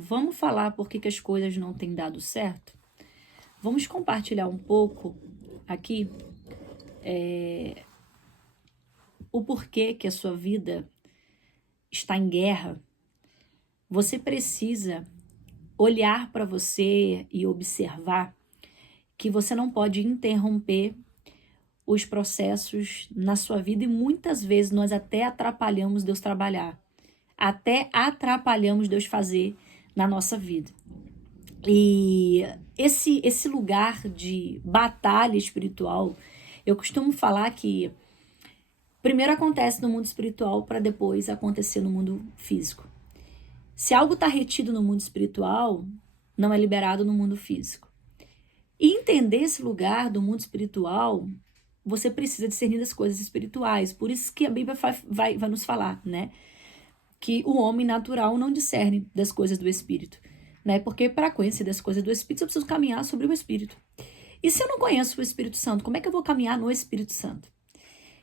Vamos falar por que as coisas não têm dado certo? Vamos compartilhar um pouco aqui o porquê que a sua vida está em guerra. Você precisa olhar para você e observar que você não pode interromper os processos na sua vida e muitas vezes nós até atrapalhamos Deus trabalhar, até atrapalhamos Deus fazer na nossa vida. E esse lugar de batalha espiritual, eu costumo falar que primeiro acontece no mundo espiritual para depois acontecer no mundo físico. Se algo está retido no mundo espiritual, não é liberado no mundo físico. E entender esse lugar do mundo espiritual, você precisa discernir das coisas espirituais. Por isso que a Bíblia vai nos falar, né? Que o homem natural não discerne das coisas do Espírito, né? Porque para conhecer das coisas do Espírito, eu preciso caminhar sobre o Espírito. E se eu não conheço o Espírito Santo, como é que eu vou caminhar no Espírito Santo?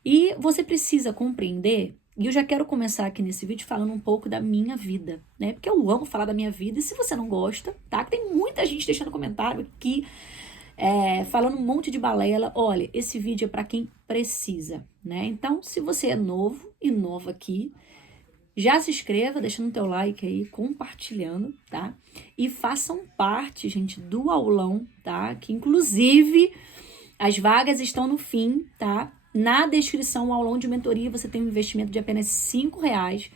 E você precisa compreender, e eu já quero começar aqui nesse vídeo falando um pouco da minha vida, né? Porque eu amo falar da minha vida, e se você não gosta, tá? Tem muita gente deixando comentário aqui, falando um monte de balela. Olha, esse vídeo é para quem precisa, né? Então, se você é novo e nova aqui, já se inscreva, deixando o teu like aí, compartilhando, tá? E façam parte, gente, do aulão, tá? Que inclusive as vagas estão no fim, tá? Na descrição, o aulão de mentoria, você tem um investimento de apenas R$5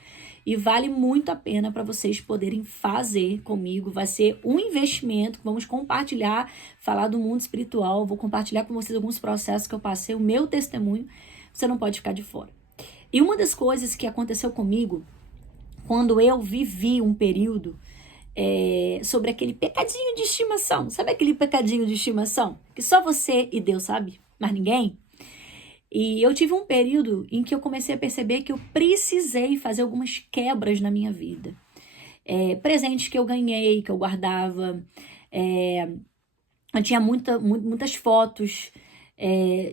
e vale muito a pena para vocês poderem fazer comigo. Vai ser um investimento, vamos compartilhar, falar do mundo espiritual, vou compartilhar com vocês alguns processos que eu passei, o meu testemunho, você não pode ficar de fora. E uma das coisas que aconteceu comigo, quando eu vivi um período sobre aquele pecadinho de estimação, sabe aquele pecadinho de estimação? Que só você e Deus sabe, mas ninguém? E eu tive um período em que eu comecei a perceber que eu precisei fazer algumas quebras na minha vida. Presentes que eu ganhei, que eu guardava, eu tinha muitas fotos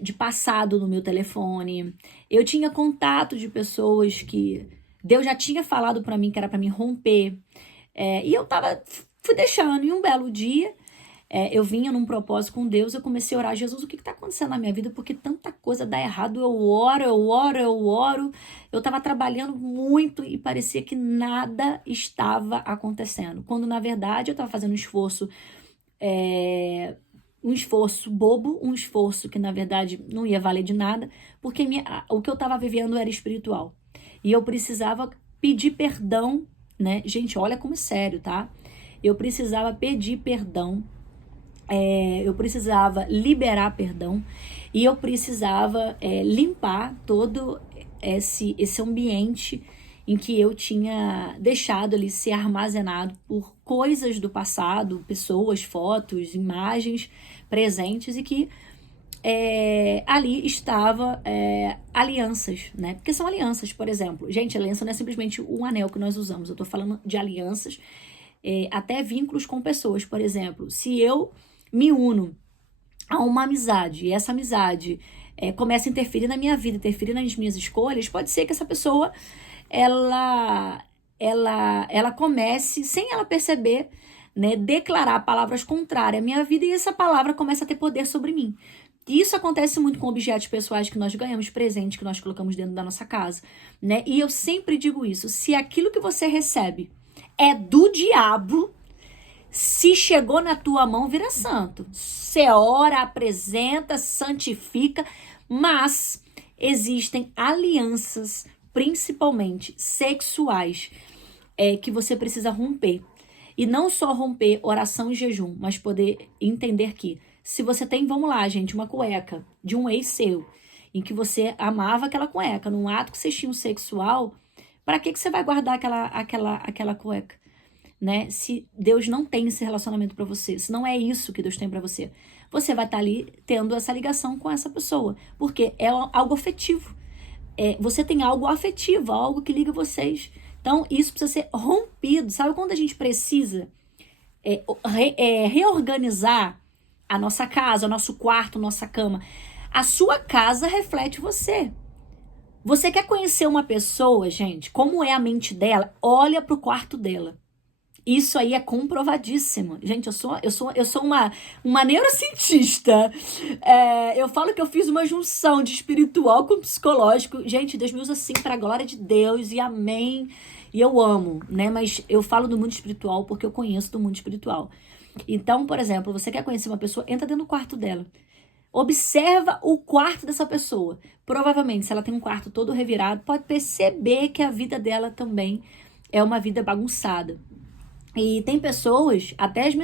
de passado no meu telefone. Eu tinha contato de pessoas que Deus já tinha falado para mim que era para mim romper. E eu fui deixando. E um belo dia, eu vinha num propósito com Deus, eu comecei a orar: Jesus, o que está acontecendo na minha vida? Porque tanta coisa dá errado. Eu oro. Eu estava trabalhando muito e parecia que nada estava acontecendo. Quando, na verdade, eu estava fazendo um esforço bobo, um esforço que, na verdade, não ia valer de nada, porque o que eu estava vivendo era espiritual. E eu precisava pedir perdão, né? Gente, olha como é sério, tá? Eu precisava pedir perdão, eu precisava liberar perdão, e eu precisava limpar todo esse ambiente em que eu tinha deixado ali ser armazenado por coisas do passado, pessoas, fotos, imagens presentes, e que ali estava alianças, né? Porque são alianças, por exemplo. Gente, aliança não é simplesmente um anel que nós usamos. Eu tô falando de alianças, até vínculos com pessoas. Por exemplo, se eu me uno a uma amizade e essa amizade começa a interferir na minha vida, interferir nas minhas escolhas, pode ser que essa pessoa ela comece, sem ela perceber, né, declarar palavras contrárias à minha vida, e essa palavra começa a ter poder sobre mim. E isso acontece muito com objetos pessoais que nós ganhamos, presentes que nós colocamos dentro da nossa casa, né? E eu sempre digo isso: se aquilo que você recebe é do diabo, se chegou na tua mão, vira santo. Você ora, apresenta, santifica, mas existem alianças, principalmente sexuais, que você precisa romper. E não só romper oração e jejum, mas poder entender que se você tem, vamos lá, gente, uma cueca de um ex seu, em que você amava aquela cueca, num ato que vocês tinham sexual, para que você vai guardar aquela cueca? Né? Se Deus não tem esse relacionamento para você, se não é isso que Deus tem para você, você vai estar ali tendo essa ligação com essa pessoa, porque é algo afetivo. Você tem algo afetivo, algo que liga vocês. Então, isso precisa ser rompido. Sabe quando a gente precisa reorganizar a nossa casa, o nosso quarto, nossa cama? A sua casa reflete você. Você quer conhecer uma pessoa, gente? Como é a mente dela? Olha pro quarto dela. Isso aí é comprovadíssimo. Gente, eu sou uma neurocientista. Eu falo que eu fiz uma junção de espiritual com psicológico. Gente, Deus me usa assim para a glória de Deus e amém. E eu amo, né? Mas eu falo do mundo espiritual porque eu conheço do mundo espiritual. Então, por exemplo, você quer conhecer uma pessoa, entra dentro do quarto dela. Observa o quarto dessa pessoa. Provavelmente, se ela tem um quarto todo revirado, pode perceber que a vida dela também é uma vida bagunçada. E tem pessoas, até nas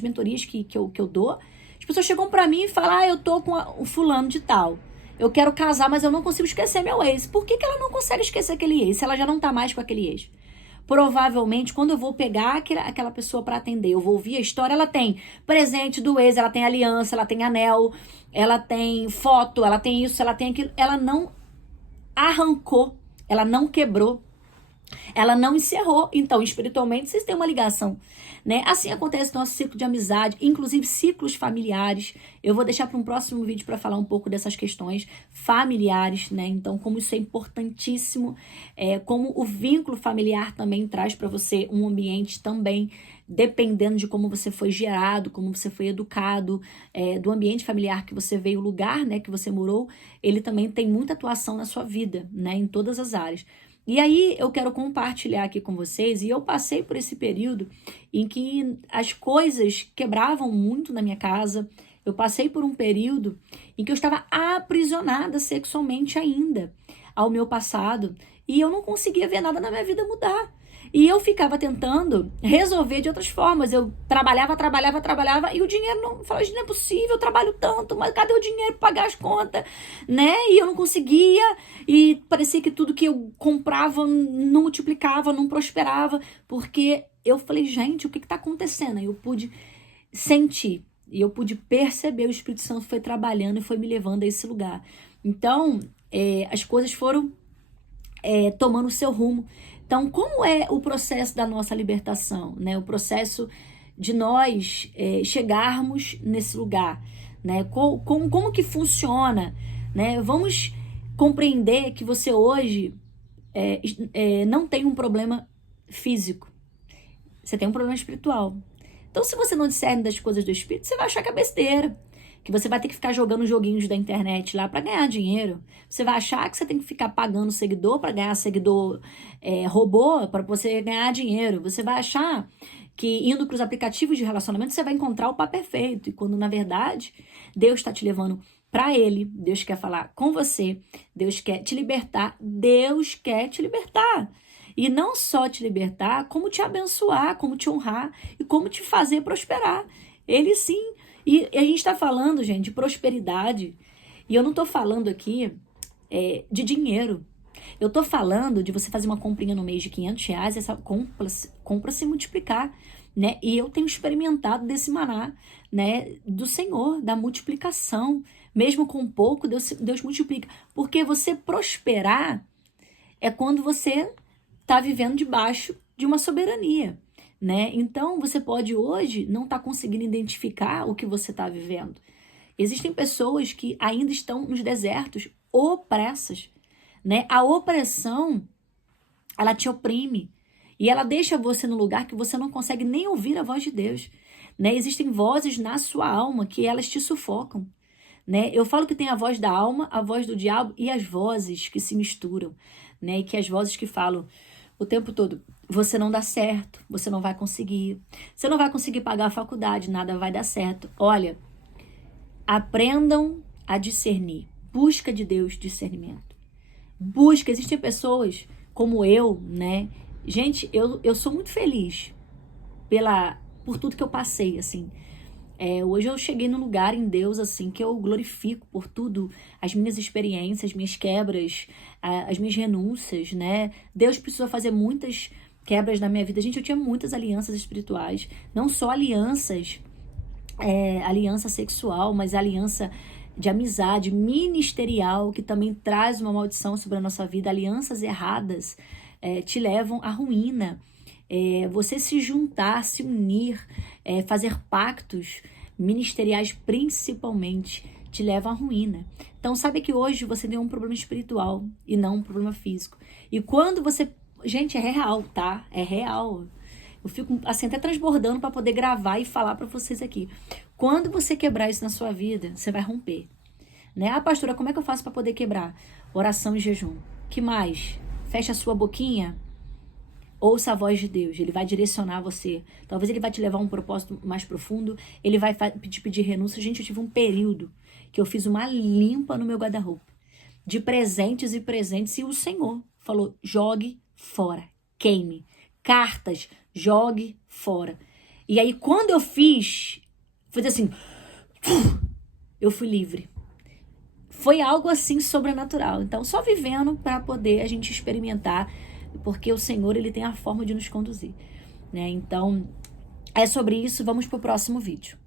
mentorias que eu dou, as pessoas chegam pra mim e falam, eu tô com o fulano de tal. Eu quero casar, mas eu não consigo esquecer meu ex. Por que ela não consegue esquecer aquele ex, se ela já não tá mais com aquele ex? Provavelmente, quando eu vou pegar aquela pessoa para atender, eu vou ouvir a história, ela tem presente do ex, ela tem aliança, ela tem anel, ela tem foto, ela tem isso, ela tem aquilo. Ela não arrancou, ela não quebrou, ela não encerrou. Então, espiritualmente, vocês têm uma ligação, né? Assim acontece no nosso ciclo de amizade, inclusive ciclos familiares. Eu vou deixar para um próximo vídeo para falar um pouco dessas questões familiares, né? Então, como isso é importantíssimo, como o vínculo familiar também traz para você um ambiente também, dependendo de como você foi gerado, como você foi educado, do ambiente familiar que você veio, o lugar, né, que você morou, ele também tem muita atuação na sua vida, né, em todas as áreas. E aí eu quero compartilhar aqui com vocês, e eu passei por esse período em que as coisas quebravam muito na minha casa. Eu passei por um período em que eu estava aprisionada sexualmente ainda ao meu passado, e eu não conseguia ver nada na minha vida mudar. E eu ficava tentando resolver de outras formas. Eu trabalhava, e o dinheiro não... Eu falava, não é possível, eu trabalho tanto, mas cadê o dinheiro para pagar as contas, né? E eu não conseguia, e parecia que tudo que eu comprava não multiplicava, não prosperava, porque eu falei, gente, o que está acontecendo? Aí eu pude sentir, e eu pude perceber, o Espírito Santo foi trabalhando e foi me levando a esse lugar. Então, as coisas foram tomando o seu rumo. Então, como é o processo da nossa libertação, né? O processo de nós chegarmos nesse lugar, né? Como que funciona, né? Vamos compreender que você hoje não tem um problema físico, você tem um problema espiritual. Então, se você não discerne das coisas do Espírito, você vai achar que é besteira, que você vai ter que ficar jogando joguinhos da internet lá para ganhar dinheiro. Você vai achar que você tem que ficar pagando seguidor para ganhar seguidor robô, para você ganhar dinheiro. Você vai achar que indo para os aplicativos de relacionamento você vai encontrar o par perfeito. E quando, na verdade, Deus está te levando para Ele, Deus quer falar com você, Deus quer te libertar, Deus quer te libertar. E não só te libertar, como te abençoar, como te honrar e como te fazer prosperar. Ele sim. E a gente está falando, gente, de prosperidade. E eu não estou falando aqui de dinheiro. Eu estou falando de você fazer uma comprinha no mês de R$500, essa compra se multiplicar, né? E eu tenho experimentado desse maná, né, do Senhor, da multiplicação. Mesmo com pouco, Deus multiplica. Porque você prosperar é quando você está vivendo debaixo de uma soberania, né? Então, você pode hoje não estar conseguindo identificar o que você está vivendo. Existem pessoas que ainda estão nos desertos opressas, né? A opressão, ela te oprime e ela deixa você no lugar que você não consegue nem ouvir a voz de Deus, né? Existem vozes na sua alma que elas te sufocam, né? Eu falo que tem a voz da alma, a voz do diabo e as vozes que se misturam, né? E que as vozes que falam o tempo todo, você não dá certo, você não vai conseguir pagar a faculdade, nada vai dar certo. Olha, aprendam a discernir. Busca de Deus discernimento. Existem pessoas como eu, né? Gente, eu sou muito feliz por tudo que eu passei, assim. Hoje eu cheguei num lugar em Deus, assim, que eu glorifico por tudo, as minhas experiências, as minhas quebras, as minhas renúncias, né? Deus precisou fazer muitas quebras na minha vida. Gente, eu tinha muitas alianças espirituais, não só aliança sexual, mas aliança de amizade, ministerial, que também traz uma maldição sobre a nossa vida. Alianças erradas te levam à ruína. Você se juntar, se unir, fazer pactos ministeriais principalmente, te levam à ruína. Então, sabe que hoje você tem um problema espiritual e não um problema físico. E quando você... Gente, é real, tá? É real. Eu fico assim até transbordando para poder gravar e falar para vocês aqui. Quando você quebrar isso na sua vida, você vai romper. Né? Ah, pastora, como é que eu faço para poder quebrar? Oração e jejum. Que mais? Fecha a sua boquinha. Ouça a voz de Deus, ele vai direcionar você. Talvez ele vai te levar a um propósito mais profundo, ele vai te pedir renúncia. Gente, eu tive um período que eu fiz uma limpa no meu guarda-roupa, de presentes e presentes, e o Senhor falou, jogue fora, queime. Cartas, jogue fora. E aí, quando eu fiz assim, eu fui livre. Foi algo assim sobrenatural. Então, só vivendo para poder a gente experimentar, porque o Senhor, ele tem a forma de nos conduzir, né? Então, é sobre isso. Vamos para o próximo vídeo.